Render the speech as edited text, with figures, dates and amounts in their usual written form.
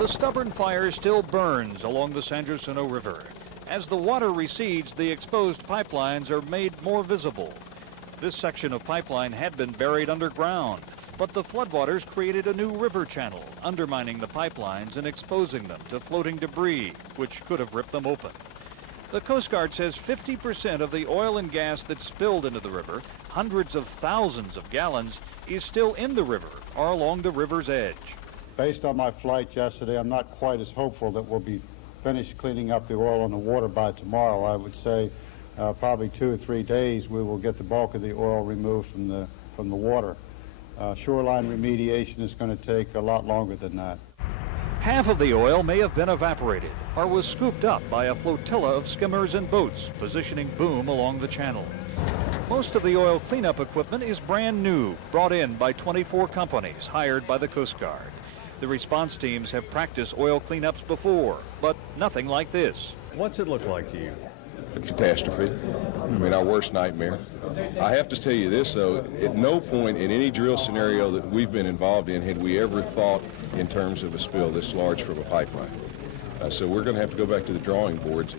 The stubborn fire still burns along the San Jacinto River. As the water recedes, the exposed pipelines are made more visible. This section of pipeline had been buried underground, but the floodwaters created a new river channel, undermining the pipelines and exposing them to floating debris, which could have ripped them open. The Coast Guard says 50% of the oil and gas that spilled into the river, hundreds of thousands of gallons, is still in the river or along the river's edge. Based on my flight yesterday, I'm not quite as hopeful that we'll be finished cleaning up the oil in the water by tomorrow. I would say probably 2 or 3 days we will get the bulk of the oil removed from the water. Shoreline remediation is going to take a lot longer than that. Half of the oil may have been evaporated or was scooped up by a flotilla of skimmers and boats positioning boom along the channel. Most of the oil cleanup equipment is brand new, brought in by 24 companies hired by the Coast Guard. The response teams have practiced oil cleanups before, but nothing like this. What's it look like to you? A catastrophe. I mean, our worst nightmare. I have to tell you this, though, at no point in any drill scenario that we've been involved in had we ever thought in terms of a spill this large from a pipeline. So we're going to have to go back to the drawing boards.